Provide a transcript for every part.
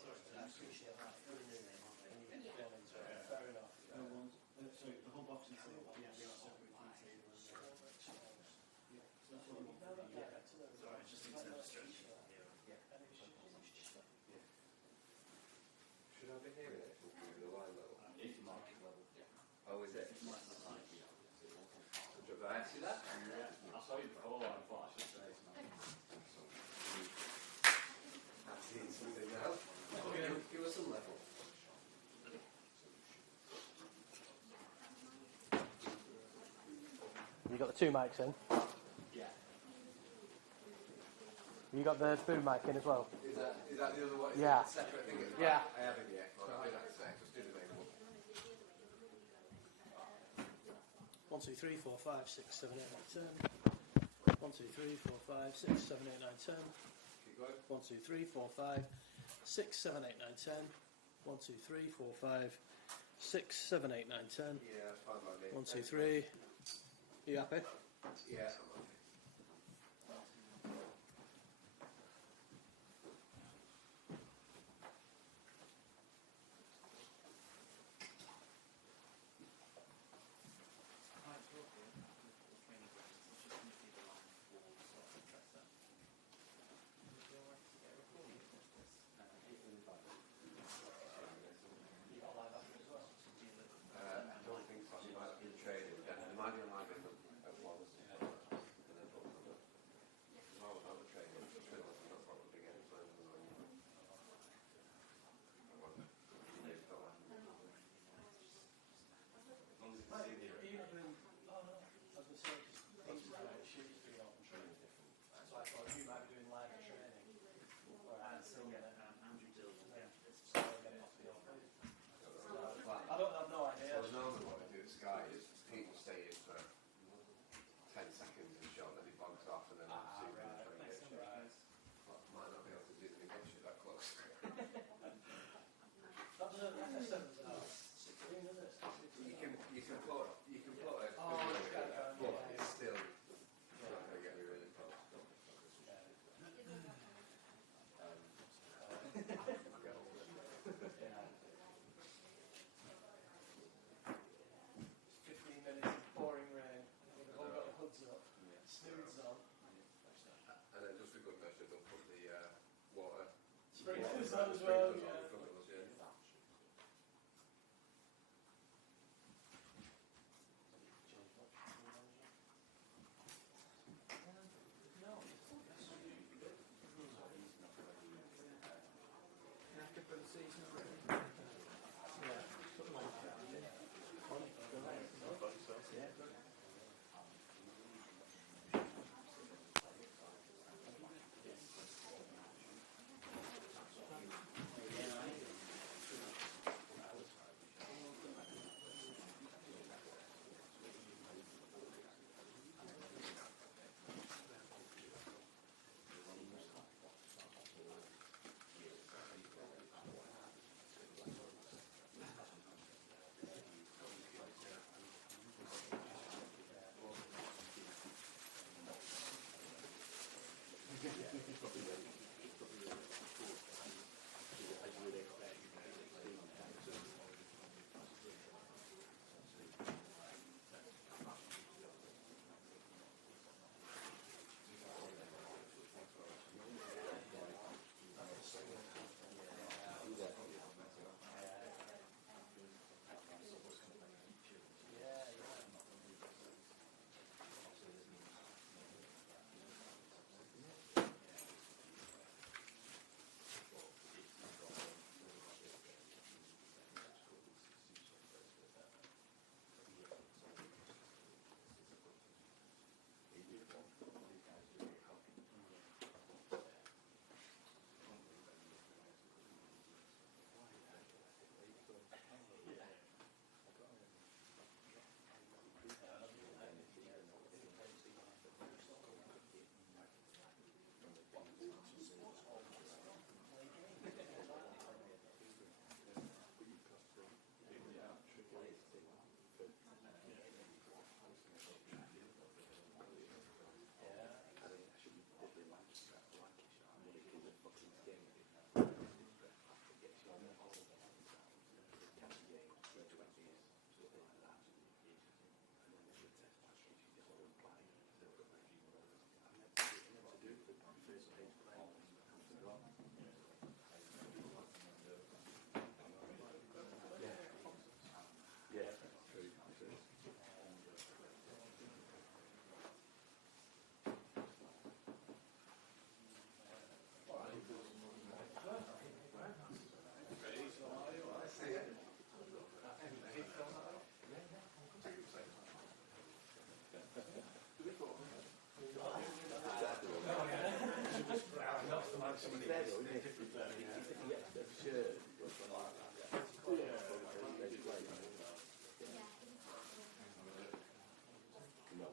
I appreciate that. And you get into it. Fair enough. Sorry, the whole box is separate Sorry, just in terms of structure. Should I be hearing it from the line level? It's market level. Oh, is it? Did I ask you that? Yeah, I saw you before. I thought I should say I've seen something now. Give us some level. You got the two mics in? Yeah. You got the boom mic in as well? Is that the other one? Yeah. Separate thing? Yeah. I haven't yet. I'll do that in a sec. Just do the main one. 1, 2, 3, 4, 5, 6, 7, 8, 9, 10. 1, 2, 3, 4, 5, 6, 7, 8, 9, 10. Keep going. 1, 2, 3, 4, 5, 6, 7, 8, 9, 10. 1, 2, 3, 4, 5, 6, 7, 8, 9, 10. Yeah, that's fine by me. 1, 2, 3. Are you happy? Yeah, I'm okay. I don't think so. You might be training. There might be a line at once. And then put another. No, without the training. That's what we're getting planned for. So I thought you might be doing live training. And still get it. Andrew Dill. I don't have no idea. So normally what we do at Sky is people stay in for 10 seconds and shot, then he bogs off and then see Right. trying to get you. But might not be able to do the get you that close. That's a FS7 16, isn't it? You can put a but it's still not going to get me really close. Yeah. 15 minutes of pouring rain. We've all got the hoods up. Snoods on. And then just a good measure, they'll put the water Sprinklers on as well. sprinklers on Yeah. in front of us, yeah. after the season already. Yeah. Put them on. Yeah. It's fair though, isn't it? If you get a shirt, or something like that. No.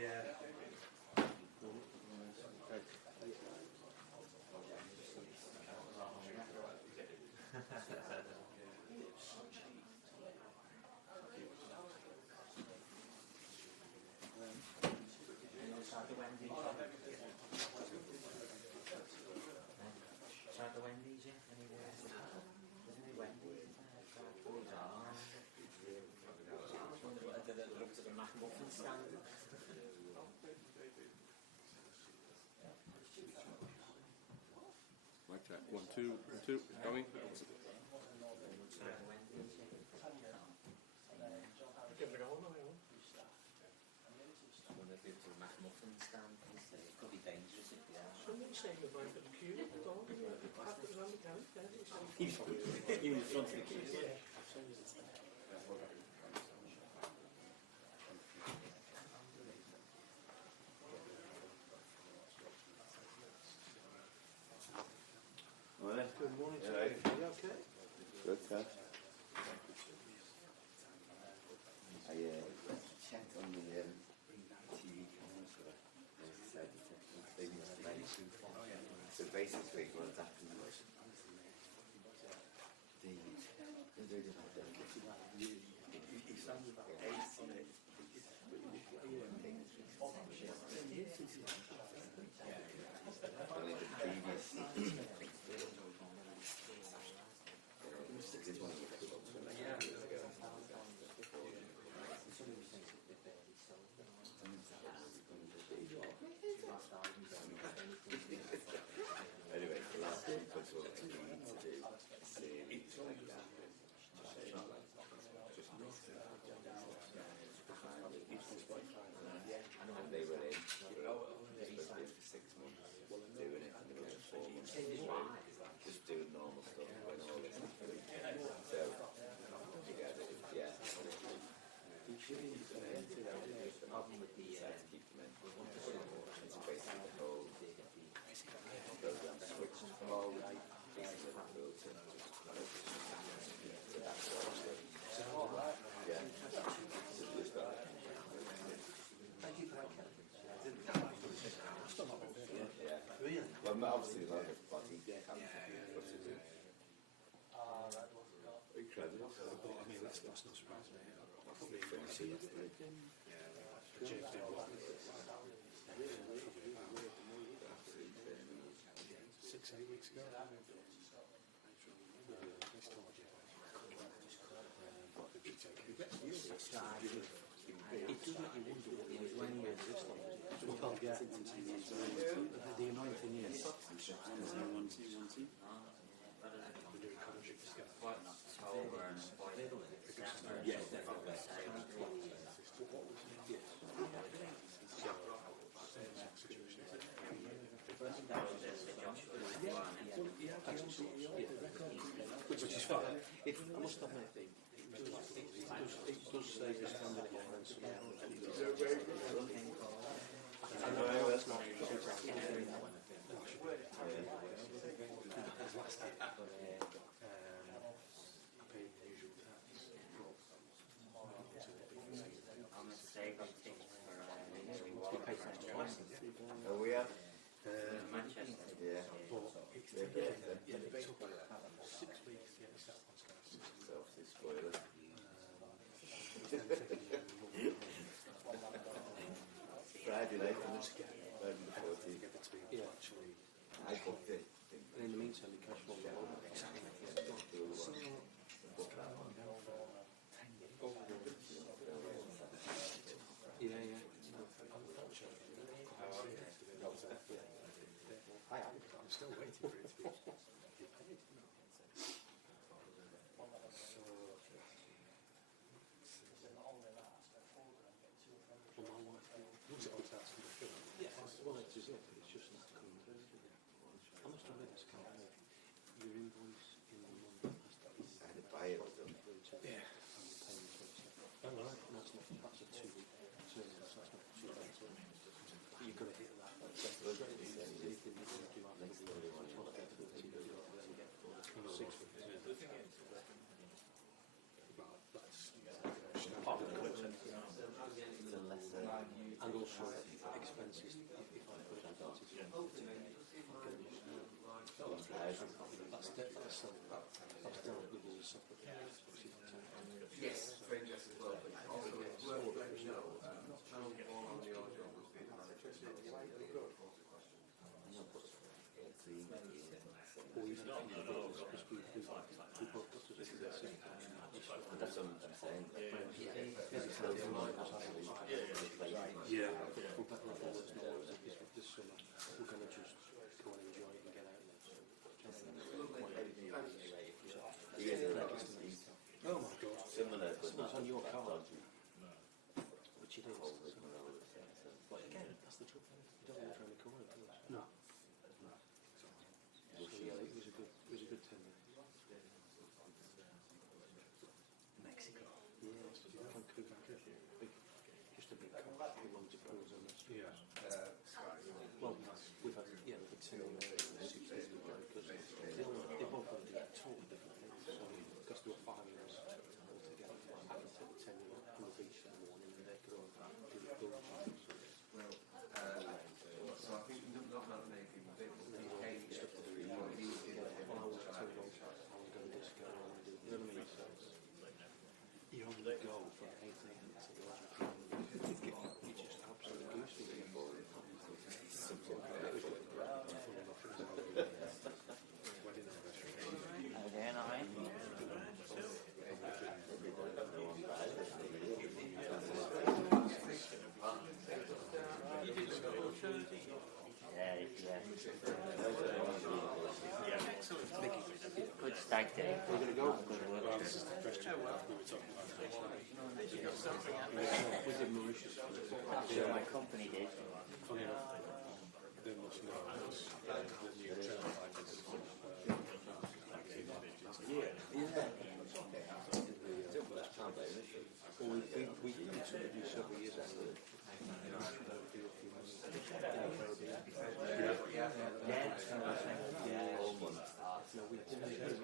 Yeah, Tried the Wendy's yet? Anywhere? Isn't it Wendy's? I did a look at the McMuffin stand. Mic check. 1, 2, 2. Going. Tried the Wendy's yet? Give it all away. When they go to the McMuffin stand, it could be dangerous if you are. Someone saying about the queue, don't you? Happens on the count, He was in front of the queue. yeah. Good morning to you. Are you okay? Good, sir. I checked on the TV cameras for it. It said they must have made so basically what's happened was anyway, the last week was what we need to do. It's like that. It's not like just and they were in for 6 months doing it and they were 4 months just doing normal stuff when all this happened. So together, yeah. The problem with the keep them in. It's basically the whole program switched from all the pieces of Apple to that's what yeah. Thank you for that, Kelly. Yeah. Well, obviously, a lot of body incredible. I mean, that's not surprising. Finishing yesterday. Jeff did well. 6-8 weeks ago. It does make you wonder what it is when you exist on it. Well, yeah. The annoying thing is, we're doing commentary for Sky. October and December. Yes, definitely. Which is fine. I must admit, it does say this 10 minute one and some I know it's not I pay the usual tax. I'm a sacred ticket for We pay tax twice. Oh, we have? Manchester. Yeah. But it's They're took both there. 6 weeks to get set up on Sky. So obviously spoiler. Friday night, Friday the 14th. Yeah, actually. I booked it. And in the meantime, the cash flow will Yeah, yeah. I'm still waiting for it to be paid. Well, my wife looks at all tax from the film. Yeah. Well, it is it, but it's just not coming through. I must admit this can't work. Your invoice in the month has to be I had to buy it. yeah. And you're paying 27. Oh, right. That's a 2-week term, so that's not too bad. You're going to hit that. That's the rate. Anything you can do after the 6 weeks. Part of the concept. And also expenses if I put it on that's down with as a separate Yes. or even if you because we both got to this at the same time. That's what I'm saying. Yeah. For better or for worse, this summer we're going to just go and enjoy it and get out there. Oh my God! Similar, but It's not on your that car, dodgy. which it is. But again, that's the trouble. You don't want to try and recover it. No. So yeah, it was a good 10 minutes. Mexico. Yeah, Cancun. Just a big car with loads of pools on it. Yeah. Well, we've had 10 minutes because they both want to do totally different things. So because there were 5 of us all together, I can take the 10 minutes on the beach in the morning and they could all do the pool. So I think not that many people did. Stuff to do. I was told I was going to disco and do, you know what I mean? So you're on the go from 8 a.m. to 11 p.m. You just absolutely goose with it. Again, I. Good stag day. We're going to go. Good work. We did Mauritius. Sure, my company did. Funny enough, they must know the new trail license. We did something several years ago. No, we didn't.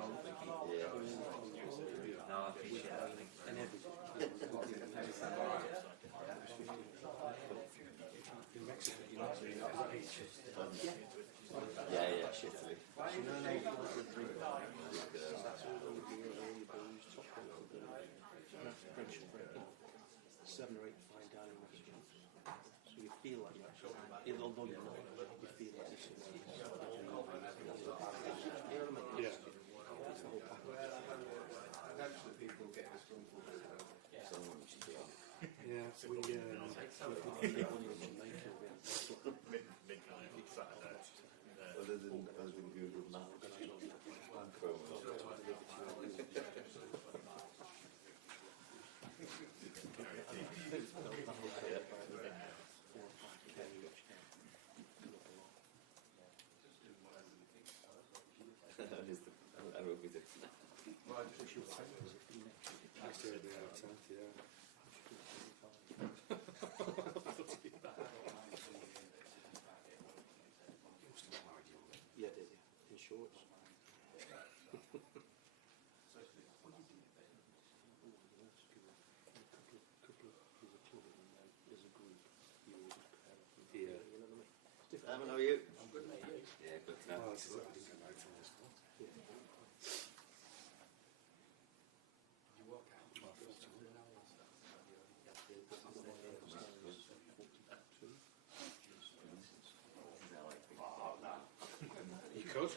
No, I appreciate that. And everything. In Mexico, you know, Yeah, shittily. Seven or 8 fine dining restaurants. So you feel like although you're not, you feel like this is Yeah. That's what people get responsible for. Other than Google Maps. Chrome. I will be there. Yeah, did you? In shorts. Yeah. Simon, how are you? I'm good, mate. You? Yeah, good. You could.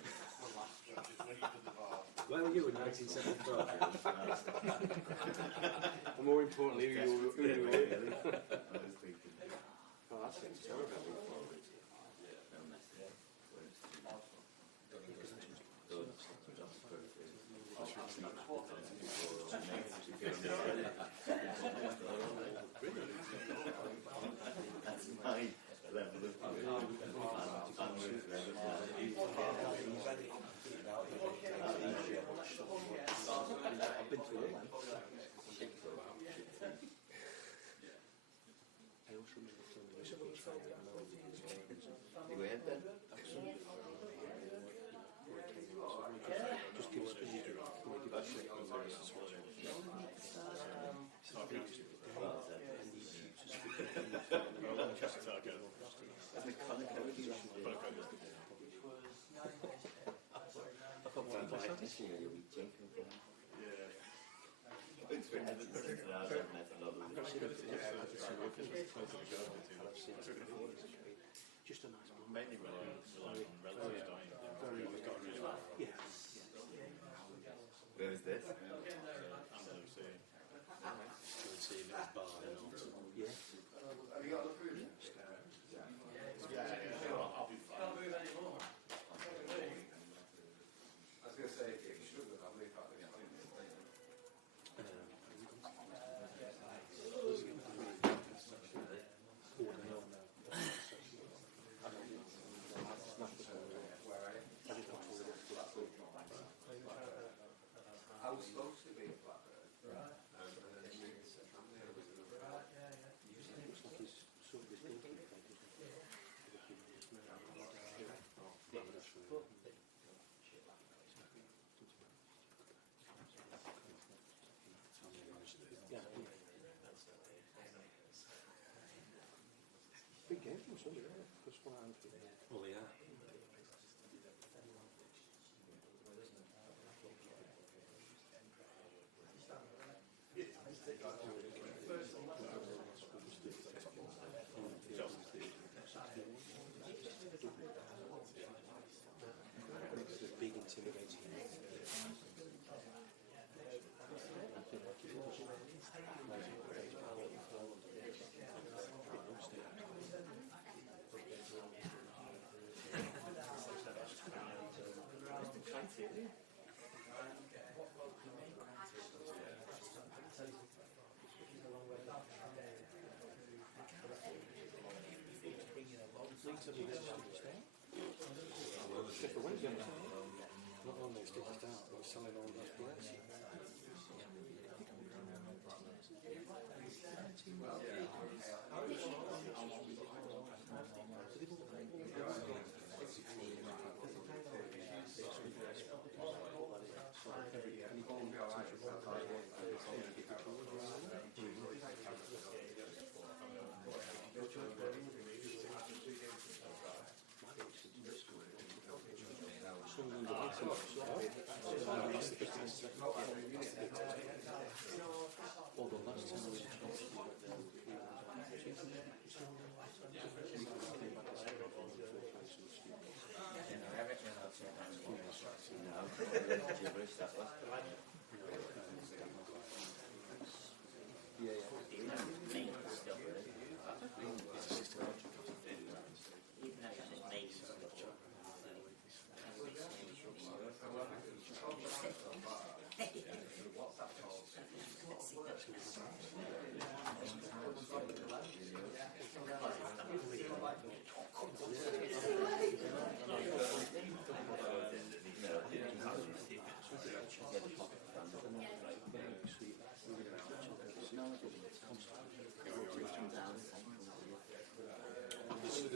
Where were you in 1975? And more importantly, who you were with? Oh, that's terrible. That's my level of I've been through it. I also remember filming this speech for You went then? just give us a shit. Give us a shit. Just a nice one. Mainly relatives dying. Yeah. Where is this? Andalusia. Yeah. Have you got the food? I'll be fine. I was going to say, if you struggle, I'll leave that. I was supposed to be a flatbird. Right. And then there was another. Looks like he's sort of his goalkeeper. Yeah. Big game from Sunday, isn't it? Just one hand. Well, yeah. Big intimidating. Sheffield Wednesday, not only is tickets out, but it's selling all those players. Although last time we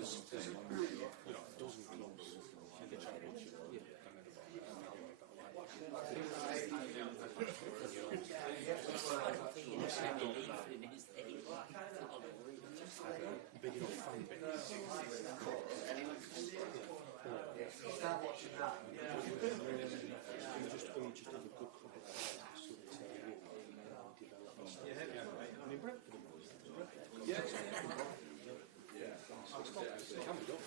there's a dozen clubs. You can try and watch it. Yeah. And then about an hour big enough fan base. Start watching that. You just have a good club of players so they say, develop. I mean, Brentford. Yeah. It can be done.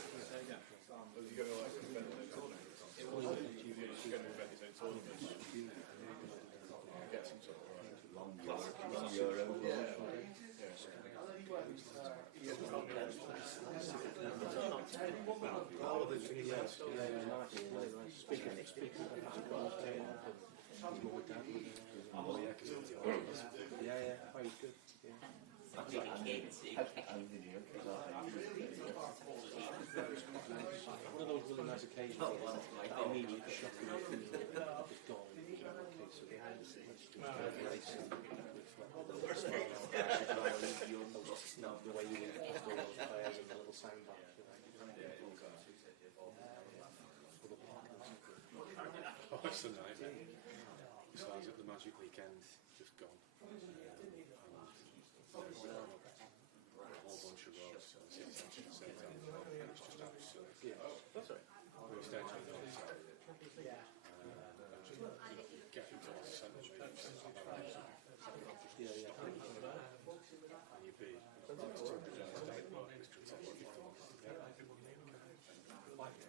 One of those really nice occasions where it's like immediate shock and you feel just gone. The way you look at all those players and the little sound bites. Oh, it's a nightmare. So I was at the Magic Weekend, just gone. A whole bunch of roads, so it's at the same time, and it's just absurd. Yeah, that's right. We were staying on the other side. Get into the centre of the Yeah. and you'd be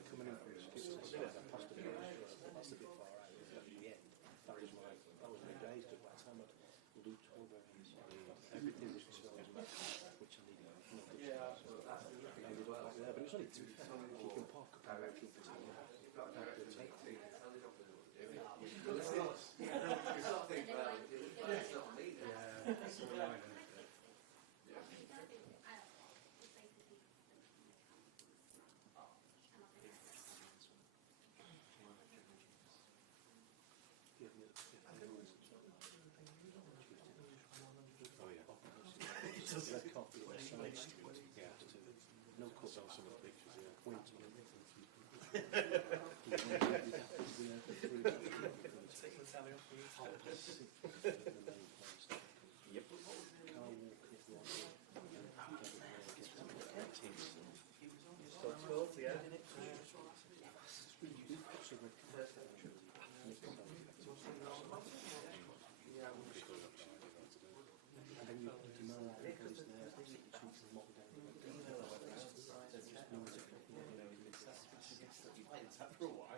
Coming in from the skips, I passed a bit. That's a bit far out. At the end, that was my days. But by the time I'd looped over, everything was towards me, which I needed. Yeah, but it was only 2 feet. You can park up and walk in for 10 minutes. Red carpet on side street. Yeah. No cut. some of the pictures, yeah. Wait. For a while.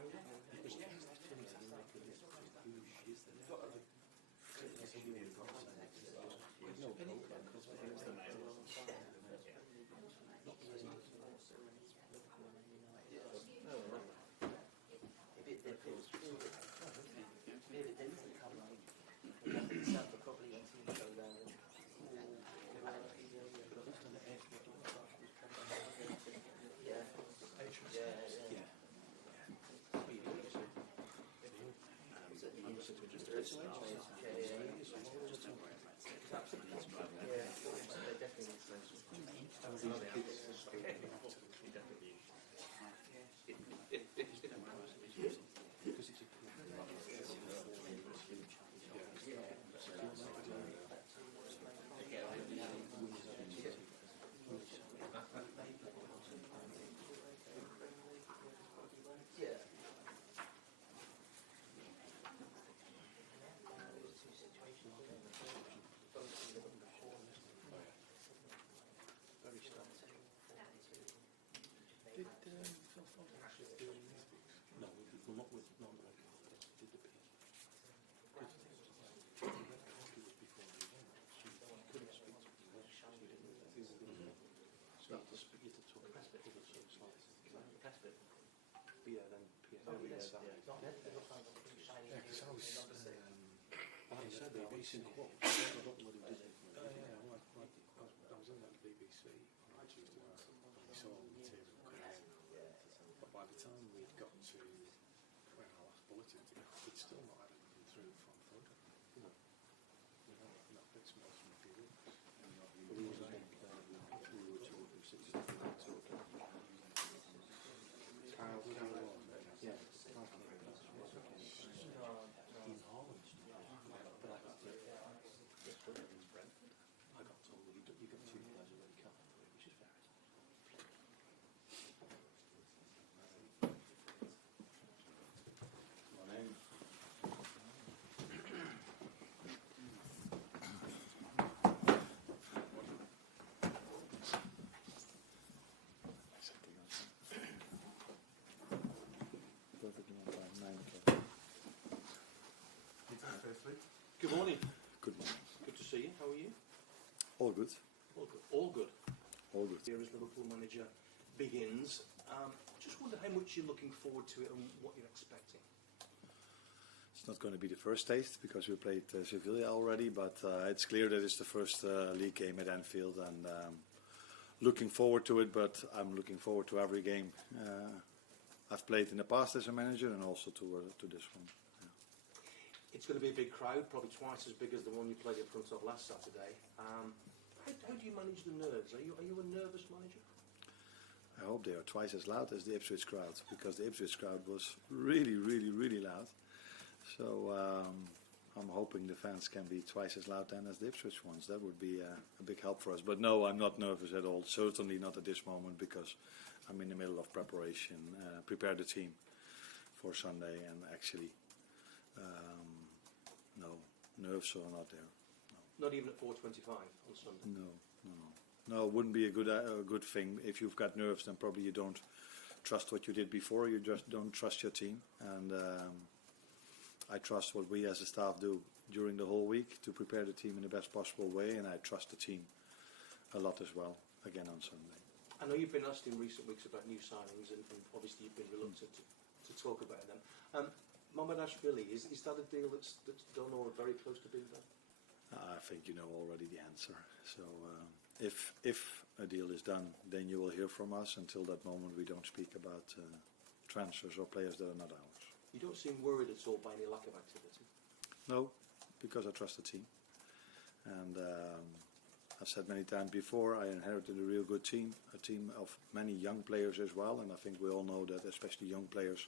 Recent quotes. I don't know whether he did it. I was in that BBC on Tuesday night and we saw all the material coming in. But by the time we'd got to our last bulletin, we'd still not had anything through from Ford. That fits most from a few weeks. But he was a big player. We were 260 total. Good morning. Good morning. Good to see you. How are you? All good. All good. All good. All good. Here as Liverpool manager begins. Just wonder how much you're looking forward to it and what you're expecting. It's not going to be the first taste because we played Sevilla already, but it's clear that it's the first league game at Anfield, and looking forward to it. But I'm looking forward to every game I've played in the past as a manager, and also to this one. It's going to be a big crowd, probably twice as big as the one you played in front of last Saturday. How do you manage the nerves? Are you a nervous manager? I hope they are twice as loud as the Ipswich crowd, because the Ipswich crowd was really, really, really loud. So I'm hoping the fans can be twice as loud then as the Ipswich ones. That would be a big help for us. But no, I'm not nervous at all. Certainly not at this moment, because I'm in the middle of preparation, prepare the team for Sunday, and actually, no, nerves are not there. No. Not even at 4:25 on Sunday? No, it wouldn't be a good thing. If you've got nerves, then probably you don't trust what you did before. You just don't trust your team. And I trust what we as a staff do during the whole week to prepare the team in the best possible way, and I trust the team a lot as well, again on Sunday. I know you've been asked in recent weeks about new signings, and obviously you've been reluctant to talk about them. Mamardashvili, is that a deal that's done or very close to being done? I think you know already the answer. So if a deal is done, then you will hear from us. Until that moment, we don't speak about transfers or players that are not ours. You don't seem worried at all by any lack of activity. No, because I trust the team. And I've said many times before, I inherited a real good team, a team of many young players as well. And I think we all know that especially young players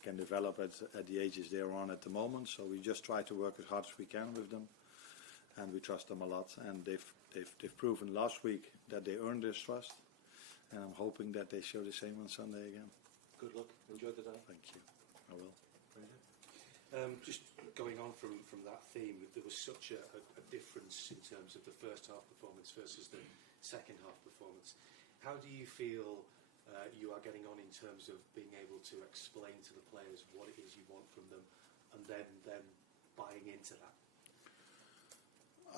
can develop at the ages they're on at the moment. So we just try to work as hard as we can with them. And we trust them a lot. And they've proven last week that they earned this trust. And I'm hoping that they show the same on Sunday again. Good luck. Enjoy the day. Thank you. I will. Just going on from that theme, there was such a difference in terms of the first half performance versus the second half performance. How do you feel you are getting on in terms of being able to explain to the players what it is you want from them, and then buying into that?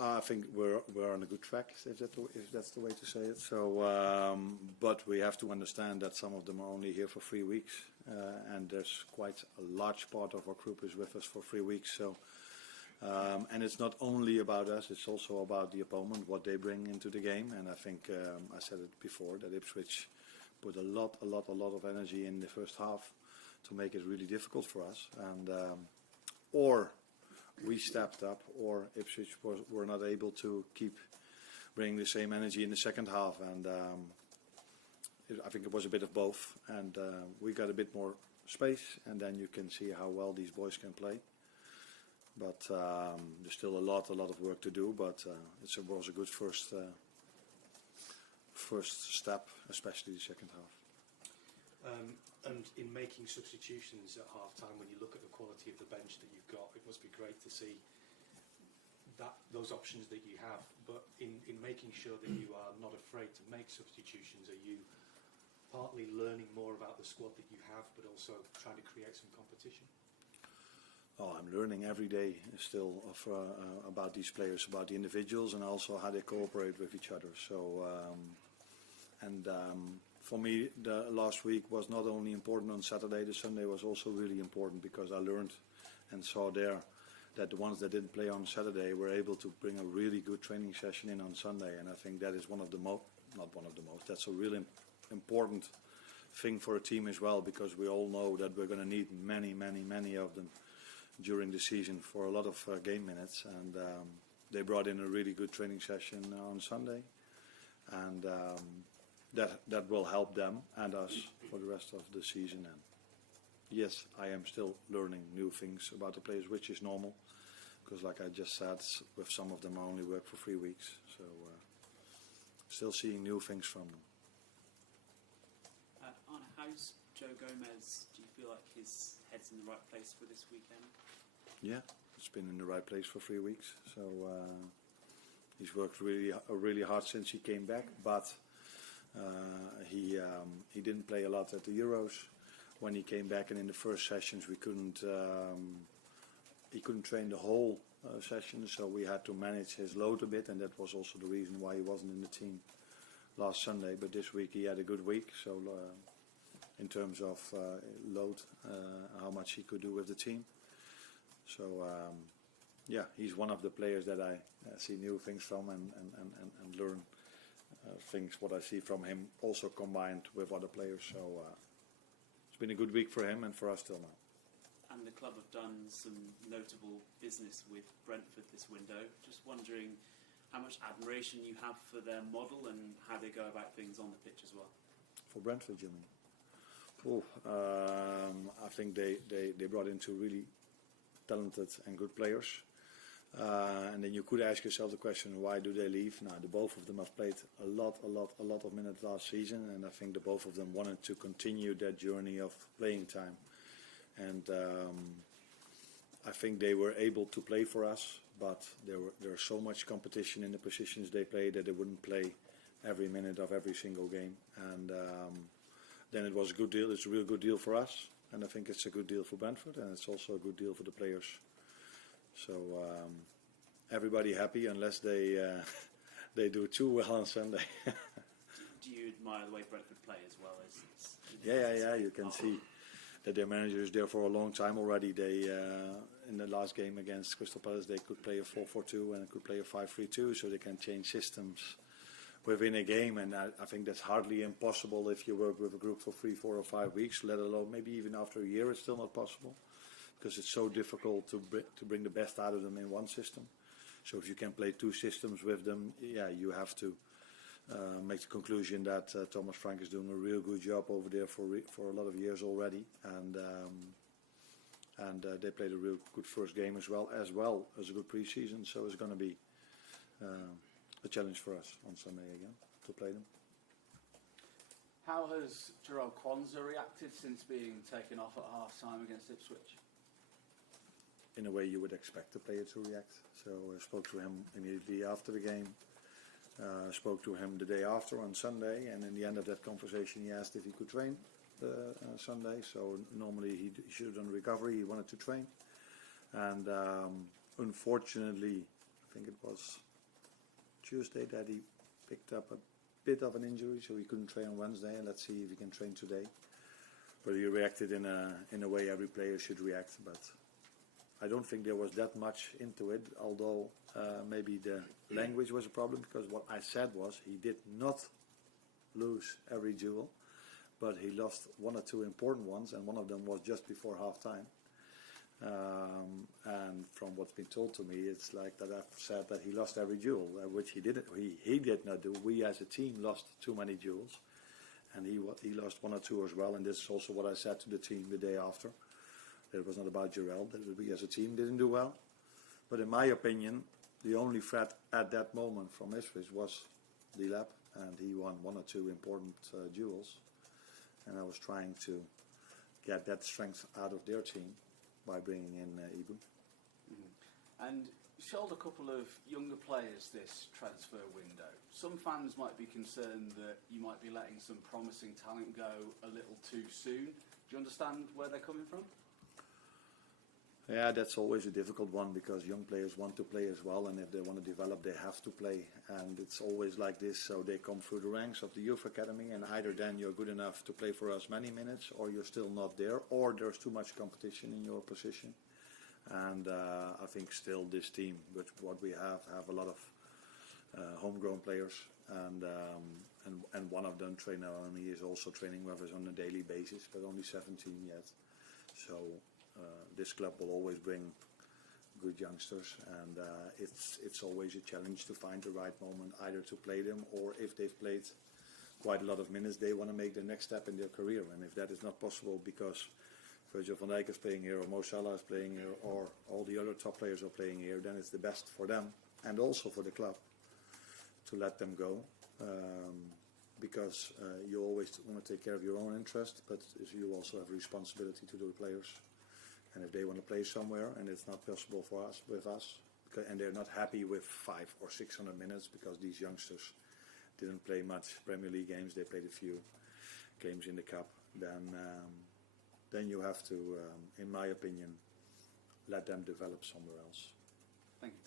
I think we're on a good track, if that's the way to say it. So, but we have to understand that some of them are only here for 3 weeks, and there's quite a large part of our group is with us for 3 weeks. So, and it's not only about us; it's also about the opponent, what they bring into the game. And I think I said it before that Ipswich put a lot of energy in the first half to make it really difficult for us, and or we stepped up, or Ipswich were not able to keep bringing the same energy in the second half, and I think it was a bit of both, and we got a bit more space, and then you can see how well these boys can play. But there's still a lot of work to do, but it was a good first step, especially the second half. And in making substitutions at half-time, when you look at the quality of the bench that you've got, it must be great to see those options that you have. But in making sure that you are not afraid to make substitutions, are you partly learning more about the squad that you have, but also trying to create some competition? Oh, I'm learning every day still about these players, about the individuals, and also how they cooperate with each other. So, for me, the last week was not only important on Saturday, the Sunday was also really important, because I learned and saw there that the ones that didn't play on Saturday were able to bring a really good training session in on Sunday. And I think that is that's a really important thing for a team as well, because we all know that we're going to need many of them during the season for a lot of game minutes. And they brought in a really good training session on Sunday. And that will help them and us for the rest of the season. And yes, I am still learning new things about the players, which is normal, because like I just said, with some of them I only work for 3 weeks. So still seeing new things from them. Arne, how's Joe Gomez? Do you feel like his head's in the right place for this weekend? Yeah, it's been in the right place for 3 weeks. So he's worked really hard since he came back, but he didn't play a lot at the Euros. When he came back, and in the first sessions he couldn't train the whole sessions, so we had to manage his load a bit, and that was also the reason why he wasn't in the team last Sunday. But this week he had a good week, so in terms of load, how much he could do with the team. So yeah, he's one of the players that I see new things from and learn things what I see from him, also combined with other players. So it's been a good week for him and for us till now. And the club have done some notable business with Brentford this window. Just wondering how much admiration you have for their model and how they go about things on the pitch as well. For Brentford, you mean? Oh, I think they brought in two really talented and good players. And then you could ask yourself the question, why do they leave? Now, the both of them have played a lot of minutes last season, and I think the both of them wanted to continue that journey of playing time. And I think they were able to play for us, but there was so much competition in the positions they played that they wouldn't play every minute of every single game. And then it was a good deal. It's a real good deal for us, and I think it's a good deal for Brentford, and it's also a good deal for the players. So everybody happy, unless they do too well on Sunday. Do you admire the way Brentford play as well? Yeah. You can see that their manager is there for a long time already. They in the last game against Crystal Palace, they could play a 4-4-2 and could play a 5-3-2, so they can change systems within a game. And I think that's hardly impossible if you work with a group for 3, 4 or 5 weeks, let alone maybe even after a year. It's still not possible, because it's so difficult to bring the best out of them in one system. So if you can play 2 systems with them, yeah, you have to make the conclusion that Thomas Frank is doing a real good job over there for a lot of years already, and they played a real good first game as well as a good pre-season. So it's going to be a challenge for us on Sunday again to play them. How has Jerome Kwanzaa reacted since being taken off at half-time against Ipswich? In a way you would expect the player to react. So I spoke to him immediately after the game. Spoke to him the day after on Sunday, and in the end of that conversation he asked if he could train Sunday. So normally he should have done recovery, he wanted to train. And unfortunately, I think it was Tuesday that he picked up a bit of an injury, so he couldn't train on Wednesday, and let's see if he can train today. But he reacted in a way every player should react, but I don't think there was that much into it, although maybe the language was a problem, because what I said was he did not lose every duel, but he lost 1 or 2 important ones, and one of them was just before half-time. And from what's been told to me, it's like that I've said that he lost every duel, which he didn't. He did not do. We as a team lost too many duels, and he lost 1 or 2 as well. And this is also what I said to the team the day after. That it was not about Gerald, that we as a team didn't do well. But in my opinion, the only threat at that moment from Ipswich was Dilap, and he won 1 or 2 important duels. And I was trying to get that strength out of their team by bringing in Ibu. Mm-hmm. And you sold a couple of younger players this transfer window. Some fans might be concerned that you might be letting some promising talent go a little too soon. Do you understand where they're coming from? Yeah, that's always a difficult one, because young players want to play as well, and if they want to develop, they have to play. And it's always like this, so they come through the ranks of the youth academy, and either then you're good enough to play for us many minutes, or you're still not there, or there's too much competition in your position. And I think still this team, with what we have a lot of homegrown players, and one of them trainer only is also training with us on a daily basis, but only 17 yet. So this club will always bring good youngsters, and it's always a challenge to find the right moment, either to play them, or if they've played quite a lot of minutes, they want to make the next step in their career. And if that is not possible because Virgil van Dijk is playing here, or Mo Salah is playing here, or all the other top players are playing here, then it's the best for them and also for the club to let them go, because you always want to take care of your own interest, but you also have a responsibility to the players. And if they want to play somewhere and it's not possible for us, and they're not happy with 500 or 600 minutes, because these youngsters didn't play much Premier League games, they played a few games in the Cup, then you have to, in my opinion, let them develop somewhere else. Thank you.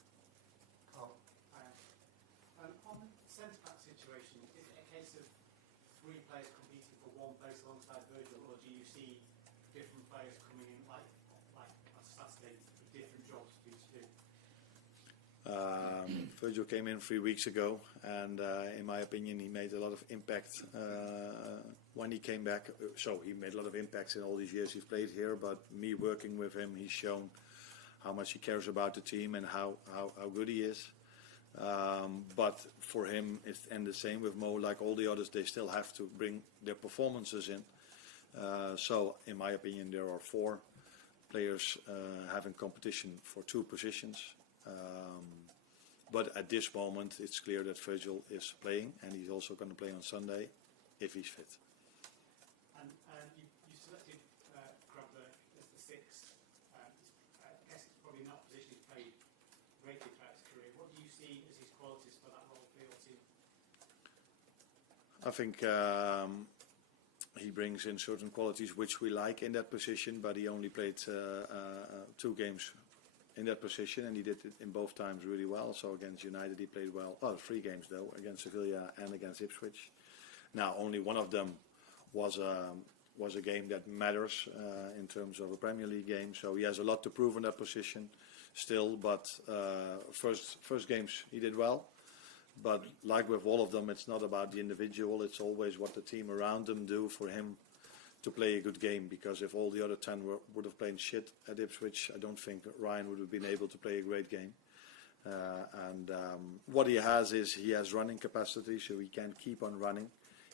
Carl. On the centre-back situation, is it a case of 3 players competing for one place alongside Virgil, or do you see different players coming in like on Saturday with different jobs for each do? Virgil came in 3 weeks ago, and in my opinion, he made a lot of impact when he came back. So he made a lot of impacts in all these years he's played here. But me working with him, he's shown how much he cares about the team and how good he is. But for him, and the same with Mo, like all the others, they still have to bring their performances in. So in my opinion, there are 4 players having competition for 2 positions. But at this moment, it's clear that Virgil is playing, and he's also going to play on Sunday if he's fit. And you selected Grabberg as the 6. I guess it's probably not a position he's played regularly throughout his career. What do you see as his qualities for that role for your team? I think he brings in certain qualities which we like in that position, but he only played 2 games in that position, and he did it in both times really well. So against United he played well. 3 games though, against Sevilla and against Ipswich. Now only one of them was a game that matters in terms of a Premier League game. So he has a lot to prove in that position still. But first games he did well. But like with all of them, it's not about the individual. It's always what the team around them do for him to play a good game, because if all the other 10 would have played shit at Ipswich, I don't think Ryan would have been able to play a great game. What he has is he has running capacity, so he can keep on running.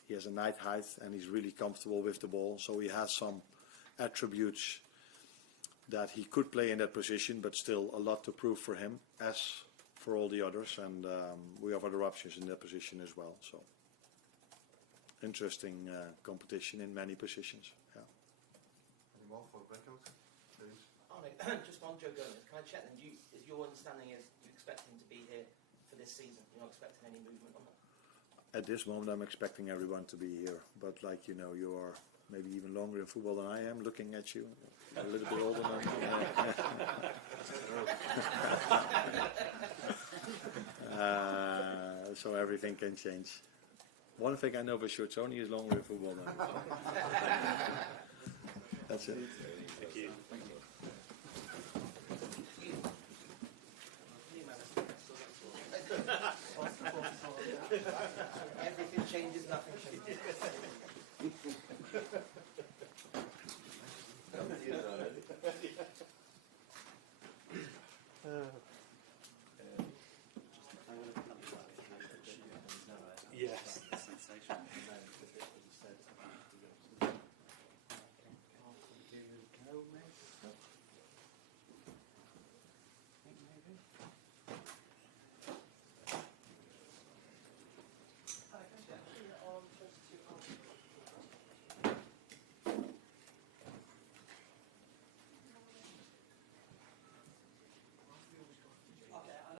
He has a night height, and he's really comfortable with the ball. So he has some attributes that he could play in that position, but still a lot to prove for him, as for all the others. And we have other options in that position as well. So. Interesting competition in many positions. Yeah. Any more for breakout, please? Arne, just on Joe Gomez, can I check then? Is your understanding is you expect him to be here for this season? You're not expecting any movement on that? At this moment, I'm expecting everyone to be here. But like you know, you are maybe even longer in football than I am. Looking at you, a little bit older than so everything can change. One thing I know for sure, Tony is longer in football than me. That's it. Thank you. Everything changes, nothing changes.